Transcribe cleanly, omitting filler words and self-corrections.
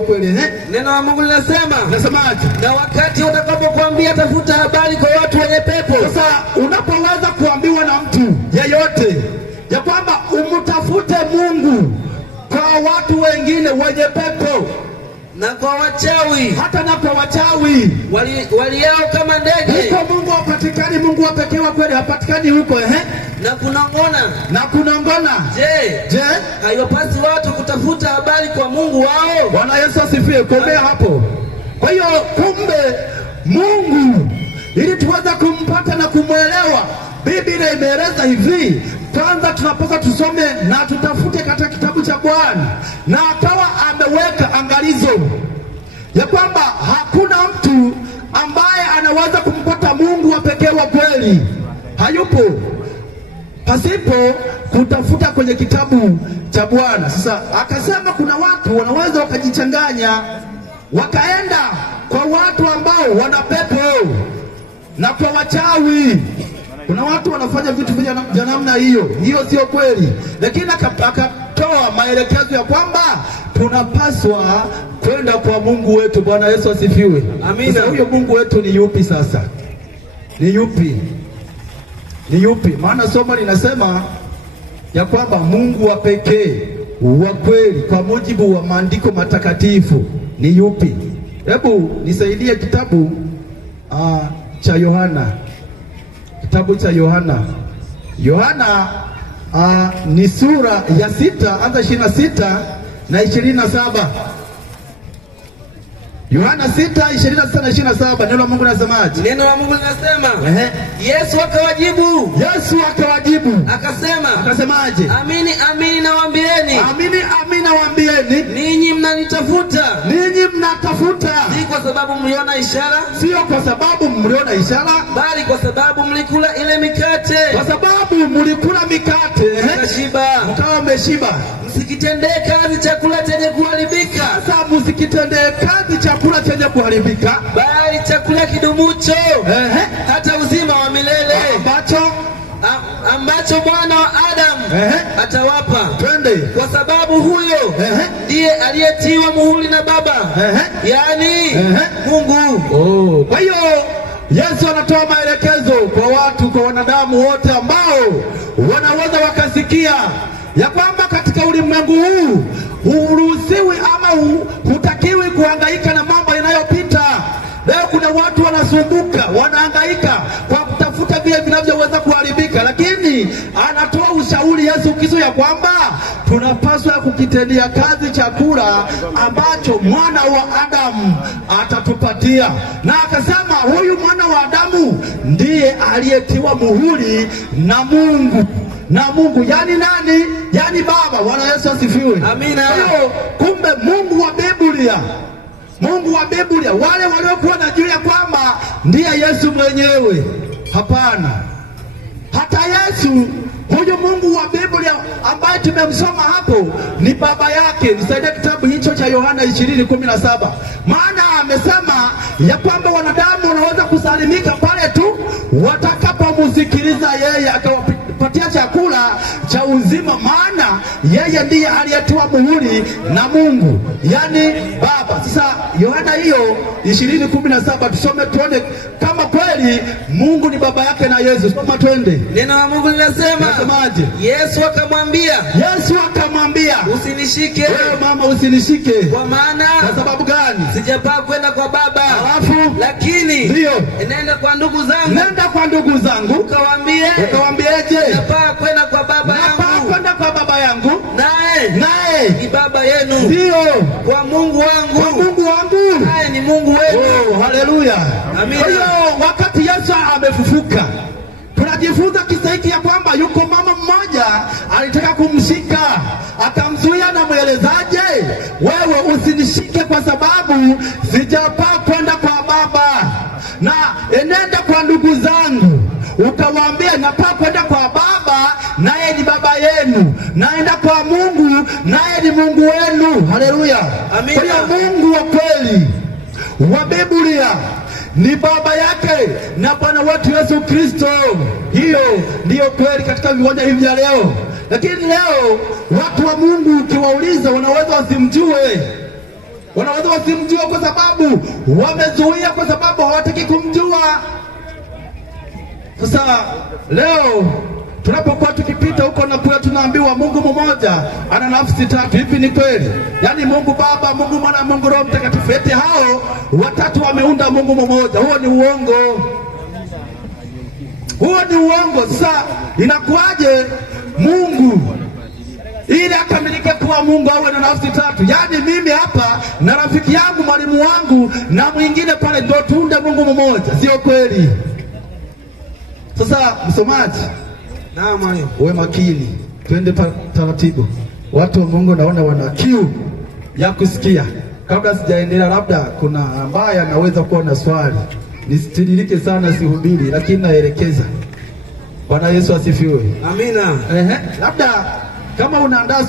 Kweli neno la Mungu linasemaje? Na wakati utakapokuambia tafuta habari kwa watu wenye pepo. Sasa unapoweza kuambiwa na mtu yeyote ya kwamba umtafute Mungu kwa watu wengine wenye pepo na kwa wachawi, hata na kwa wachawi waliao kama ndege, huko Mungu hapatikani. Mungu wa pekee wa kweli hapatikani huko. Na kunong'ona. Je, hayopasi watu kutafuta habari kwa Mungu wao? Bwana Yesu asifiwe. Komea hapo. Kwa hiyo kumbe Mungu, ili tuweze kumpata na kumwelewa, Biblia imeeleza hivi. Kwanza tunapaswa tusome na tutafute katika kitabu cha Bwana, na akawa ameweka angalizo ya kwamba hakuna mtu ambaye anaweza kumpata Mungu wa pekee wa kweli, hayupo pasipo kutafuta kwenye kitabu cha Bwana. Sasa akasema kuna watu wanaweza wakajichanganya wakaenda kwa watu ambao wana pepo na kwa wachawi. Kuna watu wanafanya vitu vya namna hiyo. Hiyo sio kweli, lakini akatoa maelekezo ya kwamba tunapaswa kwenda kwa Mungu wetu. Bwana Yesu asifiwe. Amina. Sasa huyo Mungu wetu ni yupi sasa? Ni yupi? Ni yupi? Maana somo linasema ya kwamba Mungu wa pekee wa kweli kwa mujibu wa maandiko matakatifu ni yupi? Hebu nisaidie kitabu cha Yohana. Kitabu cha Yohana ni sura ya 6 anza 26 na 27. Yohana 6:26 na 27. Neno la Mungu linasemaje? Neno la Mungu linasema, Yesu akawajibu. Akasemaje? Amini amini nawaambieni. Amini nawaambieni. Ninyi mnanitafuta. Si kwa sababu mliona ishara. Sio kwa sababu mliona ishara, bali kwa sababu mlikula ile mikate. Kwa sababu mlikula mikate mkashiba. Mkawa mmeshiba. Msikitendee kazi chakula chenye kuharibika. Sasa msikitendee kazi chakula chenye kuharibika, bali chakula kidumucho hata uzima wa milele ambacho Bwana wa Adamu atawapa. Twende. Kwa sababu huyo ndiye aliyetiwa muhuri na Baba, yaani Mungu. Kwa hiyo Yesu anatoa maelekezo kwa watu, kwa wanadamu wote ambao wanaweza wakasikia ya kwamba katika ulimwengu huu huruhusiwi ama hutakiwi kuhangaika na mambo yanayopita. Leo kuna watu wanasumbuka, wanahangaika kwa kutafuta vile vinavyoweza kuharibika, lakini anatoa ushauri Yesu Kristo ya kwamba tunapaswa kukitendea kazi chakula ambacho mwana wa Adamu atatupatia. Na akasema huyu mwana wa Adamu ndiye aliyetiwa muhuri na Mungu. Yani nani? Yani Baba. Bwana Yesu asifiwe. Amina. Kumbe Mungu wa Biblia, wale waliokuwa na juu ya kwamba ndiye Yesu mwenyewe, hapana. Hata Yesu huyu Mungu wa Biblia ambaye tumemsoma hapo ni baba yake. Nisaidie kitabu hicho cha Yohana 20:17. Maana amesema ya kwamba wanadamu wanaweza kusalimika pale tu watakapomsikiliza yeye, akawapatia chakula cha uzima, maana yeye ndiye aliyetiwa muhuri na Mungu, yani Baba. Sasa Yohana hiyo 20:17 tusome tuone kama kweli Mungu ni baba yake na Yesu. Soma twende. Neno la Mungu linasemaje? Yesu akamwambia, usinishike. Wewe mama usinishike. Kwa maana. Kwa sababu gani? Sijapaa kwenda kwa Baba. Alafu lakini ndio nenda kwa ndugu zangu. Nenda kwa ndugu zangu. Ukawaambieje? Napaa kwenda kwa Baba yangu. Napaa kwenda kwa Baba yangu. Naye ni Baba yenu. Ndio. Kwa Mungu wangu. Kwa Mungu wangu. Naye ni Mungu wenu. Haleluya. Amina. Kwa hiyo wakati Yesu amefufuka, tunajifunza kisa hiki ya kwamba yuko mama mmoja alitaka kumshika, akamzuia na mwelezaje, wewe usinishike kwa sababu sijapaa kwenda kwa Baba, na enenda kwa ndugu zangu ukawaambia napaa kwenda kwa Baba naye ni Baba yenu, naenda kwa Mungu naye ni Mungu wenu. Haleluya. Amina. Kwa hiyo Mungu wa kweli wa Biblia ni baba yake na Bwana wetu Yesu Kristo. Hiyo ndiyo kweli katika viwanja hivi vya leo. Lakini leo watu wa Mungu ukiwauliza wanaweza wasimjue. wanaweza wasimjua kwa sababu wamezuia, kwa sababu hawataki kumjua. Sasa leo tunapokuwa tukipita huko na kule, tunaambiwa Mungu mmoja ana nafsi tatu. Hivi ni kweli? Yaani Mungu Baba, Mungu Mwana, Mungu Roho Mtakatifu, eti hao watatu wameunda Mungu mmoja? Huo ni uongo, huo ni uongo. Sasa inakuwaje Mungu ili akamilike kuwa Mungu awe na nafsi tatu? Yaani mimi hapa na rafiki yangu, mwalimu wangu na mwingine pale, ndio tuunde Mungu mmoja? Sio kweli. Sasa msomaji, naam, uwe makini, twende taratibu. Watu wa Mungu naona wana kiu ya kusikia. Kabla sijaendelea, labda kuna ambaye anaweza kuwa na swali. Nisitiririke sana, sihubiri, lakini naelekeza. Bwana Yesu asifiwe. Amina. Labda kama unaandaa